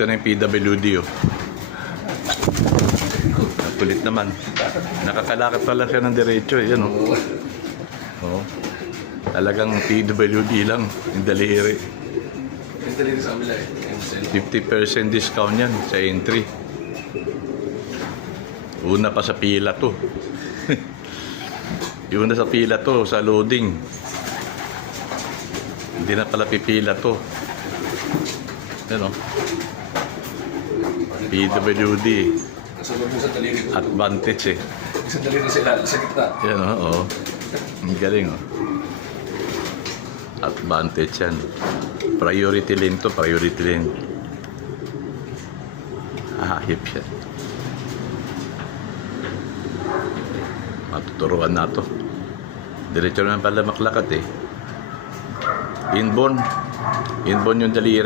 Ito na yung PWD, oh. Kulit naman. Nakakalakad pa lang siya ng diretso, yan, oh. Oh. Talagang PWD lang, yung daliri. Yung daliri sa amila, 50% discount yan sa entry. Una pa sa pila to. Yung una sa pila to, sa loading. Hindi na pala pipila to. Yan, oh. PWD. Kasunod mo sa daliri ko. Advantage, eh. Isang daliri sa gitna. Yan, oh. Ang galing, oh. Advantage yan. Priority lane to, priority lane. Hahip yan. Matuturuan na to. Diretso naman pala maklakad, eh. Inborn yung daliri.